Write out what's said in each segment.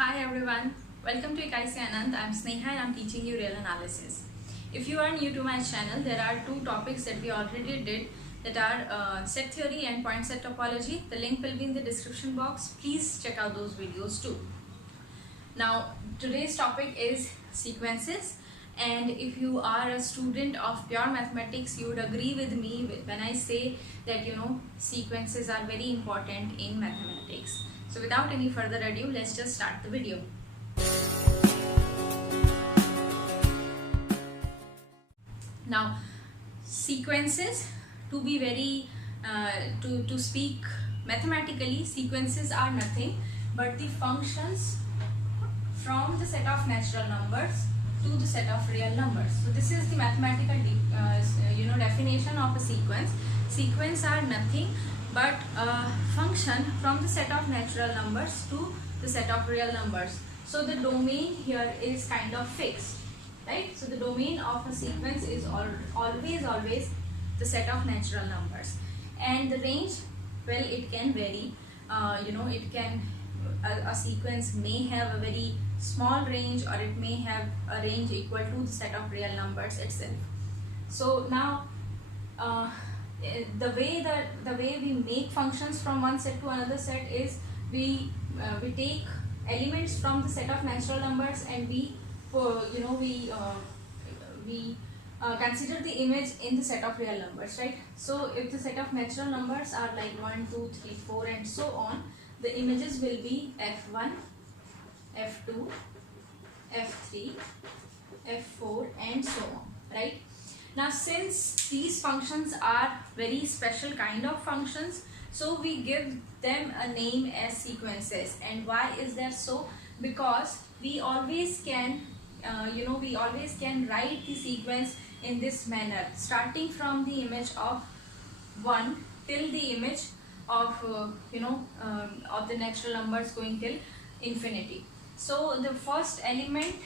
Hi everyone, welcome to Ikai Se Anand. I'm Sneha and I'm teaching you real analysis. If you are new to my channel, there are two topics that we already did that are set theory and point set topology. The link will be in the description box. Please check out those videos too. Now today's topic is sequences, and if you are a student of pure mathematics, you would agree with me when I say that sequences are very important in mathematics. So without any further ado, let's just start the video. Now sequences, to be very to speak mathematically, sequences are nothing but the functions from the set of natural numbers to the set of real numbers. So this is the mathematical definition of a sequence. Sequence are nothing but a function from the set of natural numbers to the set of real numbers. So the domain here is kind of fixed, right? So the domain of a sequence is always the set of natural numbers, and the range, well, it can vary. A sequence may have a very small range, or it may have a range equal to the set of real numbers itself. So now the way we make functions from one set to another set is we take elements from the set of natural numbers, and we consider the image in the set of real numbers, right? So if the set of natural numbers are like 1, 2, 3, 4 and so on, the images will be f1, f2, f3, f4 and so on, right? Now since these functions are very special kind of functions, so we give them a name as sequences. And why is that so? Because we always can write the sequence in this manner, starting from the image of 1 till the image of of the natural numbers going till infinity. So the first element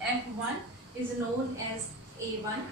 f1 is known as a1,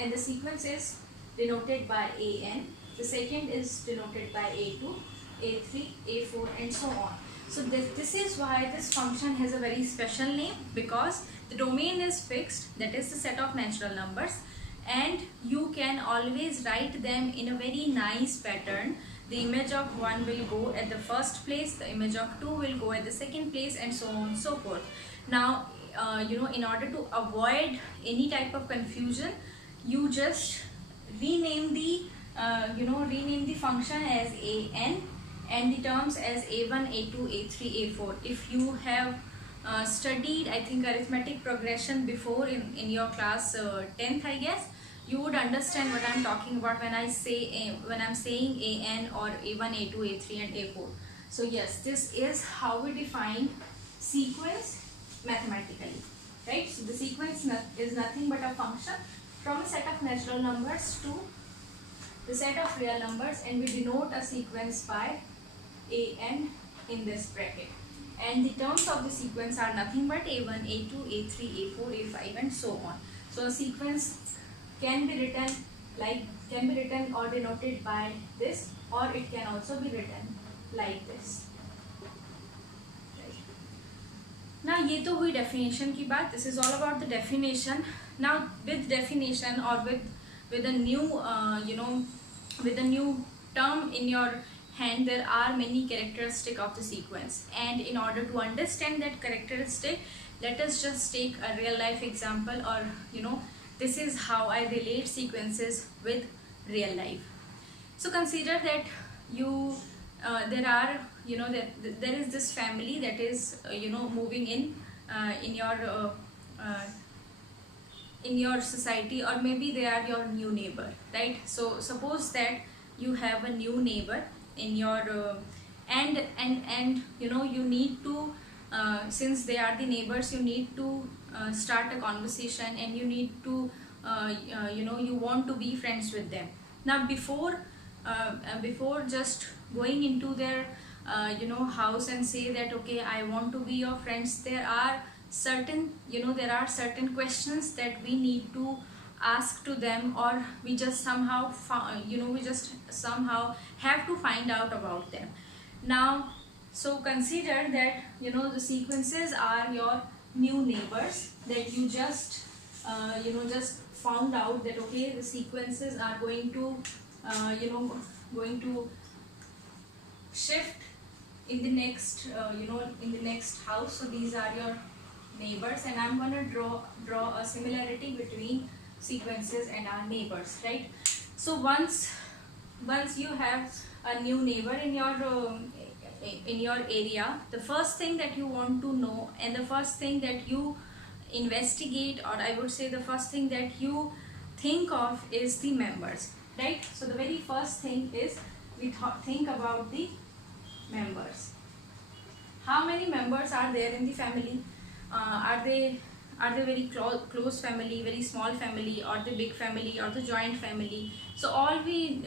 and the sequence is denoted by an. The second is denoted by a2, a3, a4 and so on. So this is why this function has a very special name, because the domain is fixed, that is the set of natural numbers, and you can always write them in a very nice pattern. The image of 1 will go at the first place, the image of 2 will go at the second place and so on and so forth. Now in order to avoid any type of confusion, you just rename the function as an and the terms as a1, a2, a3, a4. If you have studied, I think, arithmetic progression before in your class 10th, I guess, you would understand what I'm talking about when I'm saying an or a1, a2, a3 and a4. So yes, this is how we define sequence mathematically, right? So the sequence is nothing but a function from a set of natural numbers to the set of real numbers, and we denote a sequence by an in this bracket. And the terms of the sequence are nothing but a1, a2, a3, a4, a5 and so on. So a sequence can be written or denoted by this, or it can also be written like this. Now ये तो हुई definition की बात. This is all about the definition. Now with definition, or with a new term in your hand, there are many characteristics of the sequence, and in order to understand that characteristic, let us just take a real life example, or this is how I relate sequences with real life. So consider that there is this family that is moving in your society, or maybe they are your new neighbor, right? So suppose that you have a new neighbor in your and you need to since they are the neighbors, you need to start a conversation, and you need to you want to be friends with them. Now before just going into their house and say that okay, I want to be your friends, there are certain questions that we need to ask to them, or we just somehow have to find out about them. Now So consider that the sequences are your new neighbors that you just just found out that okay, the sequences are going to going to shift in the next in the next house. So these are your neighbors, and I'm going to draw a similarity between sequences and our neighbors, right? So once you have a new neighbor in your area, the first thing that you want to know and the first thing that you investigate, or I would say the first thing that you think of, is the members, right? So the very first thing is we think about the members. How many members are there in the family? Are they very close family, very small family, or the big family, or the joint family? So all we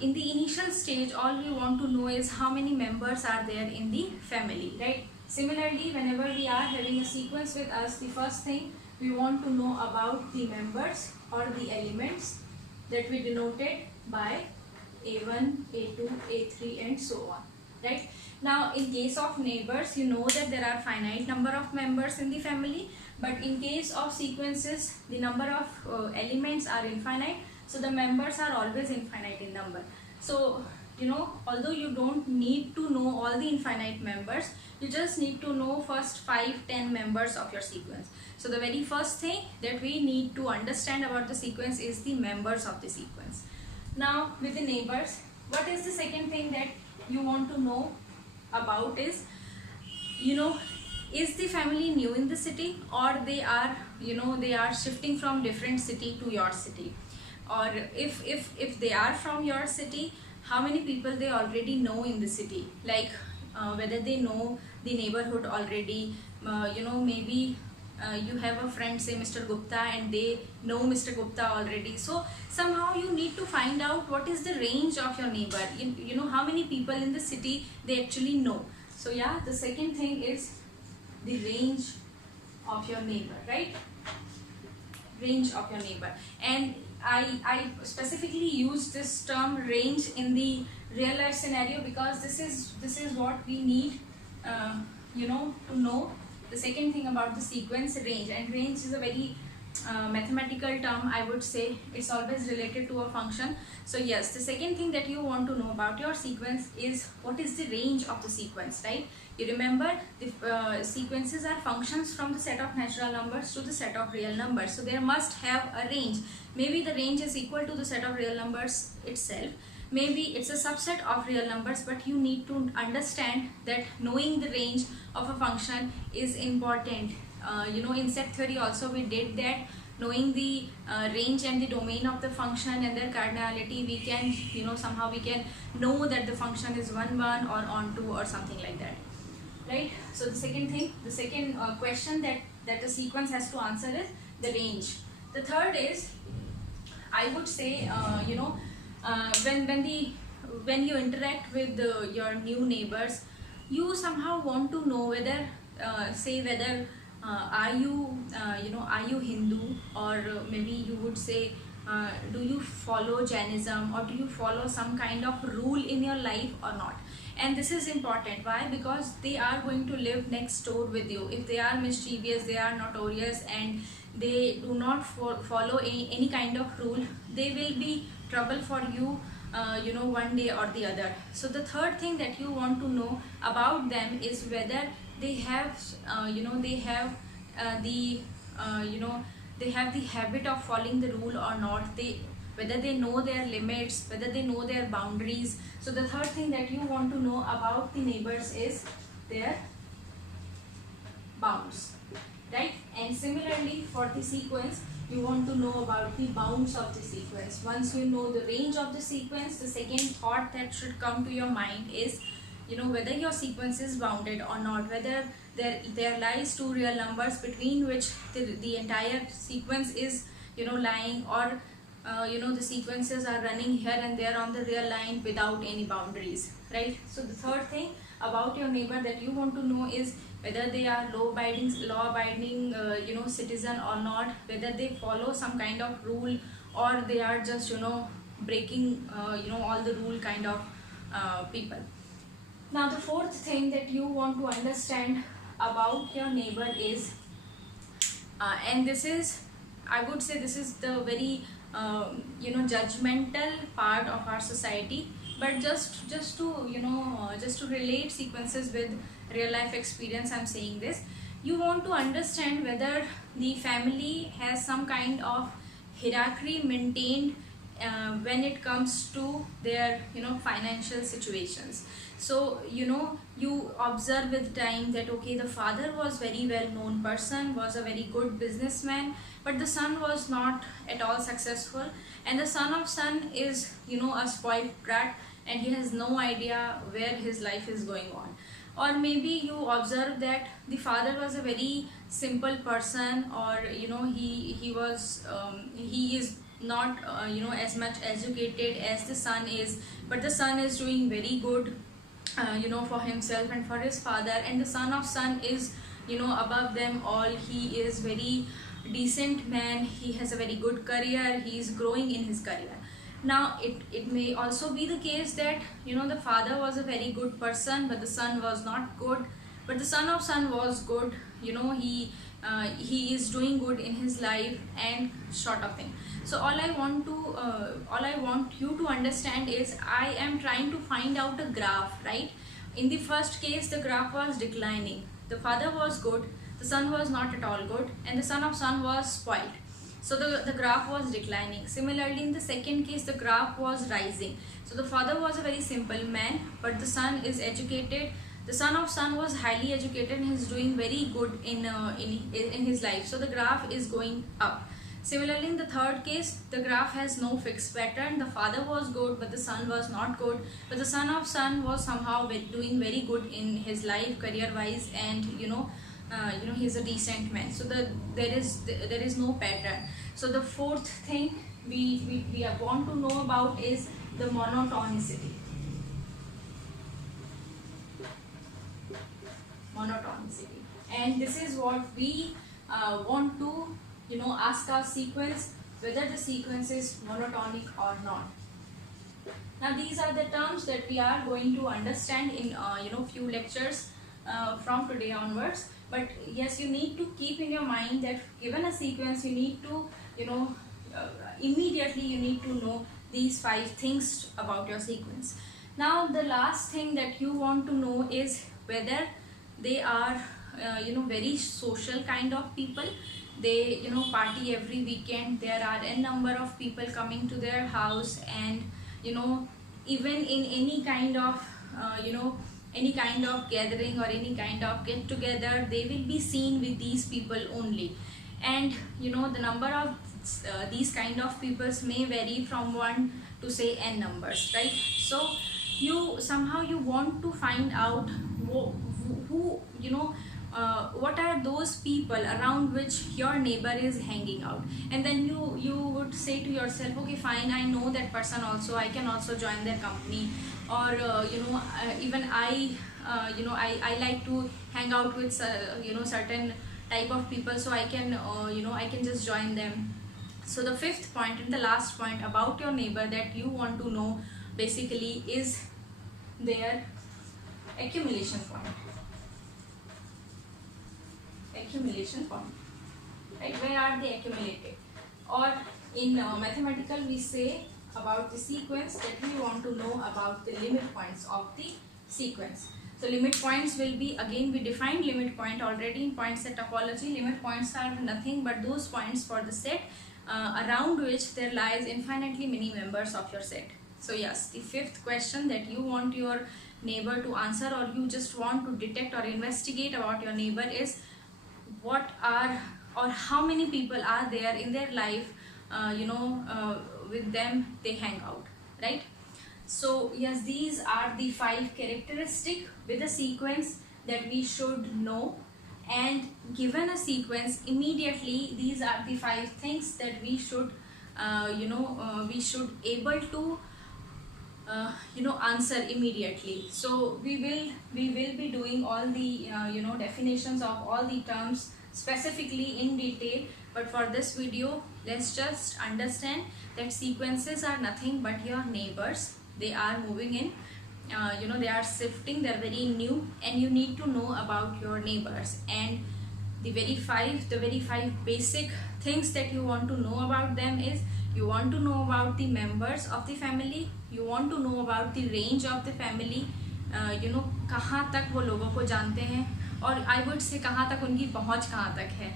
in the initial stage, all we want to know is how many members are there in the family, right? Similarly, whenever we are having a sequence with us, the first thing we want to know about the members or the elements that we denoted by A1, A2, A3 and so on, right? Now in case of neighbors, you know that there are finite number of members in the family, but in case of sequences, the number of elements are infinite, so the members are always infinite in number. So although you don't need to know all the infinite members, you just need to know first 5-10 members of your sequence. So the very first thing that we need to understand about the sequence is the members of the sequence. Now with the neighbors, what is the second thing that you want to know about is is the family new in the city, or they are they are shifting from different city to your city? Or if they are from your city, how many people they already know in the city, like whether they know the neighborhood already. Maybe you have a friend, say Mr. Gupta, and they know Mr. Gupta already. So somehow you need to find out what is the range of your neighbor, how many people in the city they actually know. So yeah, the second thing is the range of your neighbor, right? Range of your neighbor. And I specifically use this term range in the real life scenario because this is what we need to know. The second thing about the sequence, range. And range is a very mathematical term, I would say. It's always related to a function. So yes, the second thing that you want to know about your sequence is what is the range of the sequence, right? You remember the sequences are functions from the set of natural numbers to the set of real numbers. So there must have a range. Maybe the range is equal to the set of real numbers itself. Maybe it's a subset of real numbers, but you need to understand that knowing the range of a function is important. In set theory also we did that. Knowing the range and the domain of the function and their cardinality, we can somehow we can know that the function is 1, 1 or onto or something like that, right? So the second question that the sequence has to answer is the range. The third is, I would say, when you interact with your new neighbors, you somehow want to know whether are you Hindu, or maybe you would say do you follow Jainism, or do you follow some kind of rule in your life or not? And this is important. Why? Because they are going to live next door with you. If they are mischievous, they are notorious, and they do not follow any kind of rule, they will be trouble for you one day or the other. So the third thing that you want to know about them is whether they have they have the habit of following the rule or not. Whether they know their limits, whether they know their boundaries. So the third thing that you want to know about the neighbors is their bounds, right? And similarly for the sequence, you want to know about the bounds of the sequence. Once you know the range of the sequence, the second thought that should come to your mind is whether your sequence is bounded or not, whether there lies two real numbers between which the entire sequence is lying, or the sequences are running here and there on the real line without any boundaries, right? So the third thing about your neighbor that you want to know is whether they are law abiding citizen or not, whether they follow some kind of rule, or they are just breaking all the rule kind of people. Now the fourth thing that you want to understand about your neighbor is, and this is, I would say, this is the very judgmental part of our society, but just to just to relate sequences with real life experience, I'm saying this. You want to understand whether the family has some kind of hierarchy maintained when it comes to their financial situations. So you observe with time that okay, the father was very well known person, was a very good businessman, but the son was not at all successful, and the son of son is a spoiled brat, and he has no idea where his life is going on. Or maybe you observe that the father was a very simple person, or he is not as much educated as the son is, but the son is doing very good for himself and for his father, and the son of son is above them all. He is very decent man, he has a very good career, he is growing in his career. Now it may also be the case that the father was a very good person, but the son was not good, but the son of son was good. He is doing good in his life, and sort of thing. So all I want you to understand is, I am trying to find out a graph, right? In the first case, the graph was declining. The father was good, the son was not at all good, and the son of son was spoiled. So the graph was declining. Similarly, in the second case, the graph was rising. So the father was a very simple man, but the son is educated. The son of son was highly educated and is doing very good in his life. So the graph is going up. Similarly, in the third case, the graph has no fixed pattern. The father was good, but the son was not good. But the son of son was somehow doing very good in his life, career-wise, and he's a decent man. So there is no pattern. So the fourth thing we want to know about is the monotonicity. And this is what we want to ask our sequence, whether the sequence is monotonic or not. Now these are the terms that we are going to understand in few lectures from today onwards. But yes, you need to keep in your mind that given a sequence, you need to immediately you need to know these 5 things about your sequence. Now the last thing that you want to know is whether they are very social kind of people. They party every weekend. There are n number of people coming to their house, and even in any kind of any kind of gathering or any kind of get together, they will be seen with these people only. And the number of these kind of peoples may vary from 1 to say n numbers, right? So you somehow you want to find out who what are those people around which your neighbor is hanging out, and then you would say to yourself, okay fine, I know that person also, I can also join their company. Or even I like to hang out with certain type of people, so I can I can just join them. So the fifth point and the last point about your neighbor that you want to know basically is their accumulation point. Right? Where are they accumulated? Or in mathematical we say about the sequence that we want to know about the limit points of the sequence. So limit points will be, again we defined limit point already in point set topology. Limit points are nothing but those points for the set around which there lies infinitely many members of your set. So yes, the fifth question that you want your neighbor to answer, or you just want to detect or investigate about your neighbor, is what are or how many people are there in their life with them they hang out, right? So yes, these are the 5 characteristics with a sequence that we should know. And given a sequence, immediately these are the 5 things that we should we should able to answer immediately. So we will be doing all the definitions of all the terms specifically in detail, but for this video let's just understand that sequences are nothing but your neighbors. They are moving in they are shifting, they're very new, and you need to know about your neighbors. And the very five basic things that you want to know about them is, you want to know about the members of the family, you want to know about the range of the family, कहाँ तक वो लोगों को जानते हैं, और I would say कहाँ तक उनकी पहुँच कहाँ तक है.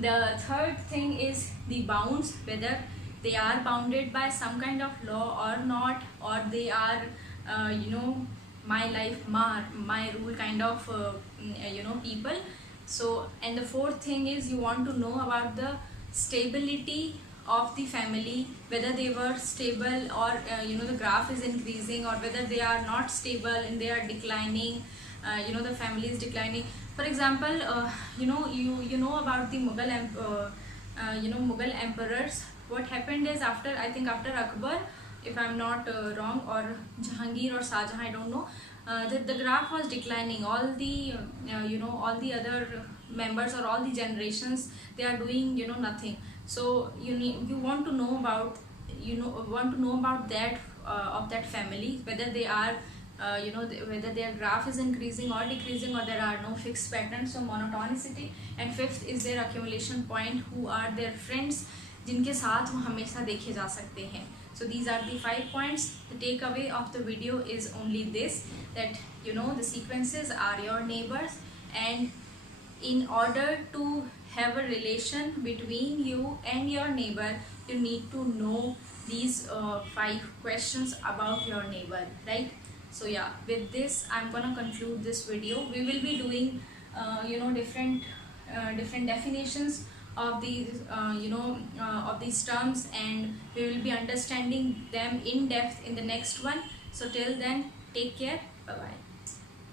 The third thing is the bounds, whether they are bounded by some kind of law or not, or they are my life my rule kind of people. So, and the fourth thing is, you want to know about the stability of the family, whether they were stable, or the graph is increasing, or whether they are not stable and they are declining, the family is declining. For example, you know about the Mughal emperors. What happened is, after Akbar, if I'm not wrong, or Jahangir or Shah Jahan, I don't know, the graph was declining. All the all the other members, or all the generations, they are doing nothing. So you want to know about that of that family, whether they are whether their graph is increasing or decreasing, or there are no fixed patterns, so monotonicity. And fifth is their accumulation point, who are their friends, जिनके साथ वो हमेशा देखे जा सकते हैं. So these are the 5 points. The takeaway of the video is only this, that the sequences are your neighbors, and in order to have a relation between you and your neighbor, you need to know these 5 questions about your neighbor, right? So yeah, with this I'm gonna conclude this video. We will be doing different definitions of these of these terms, and we will be understanding them in depth in the next one. So till then, take care, bye bye.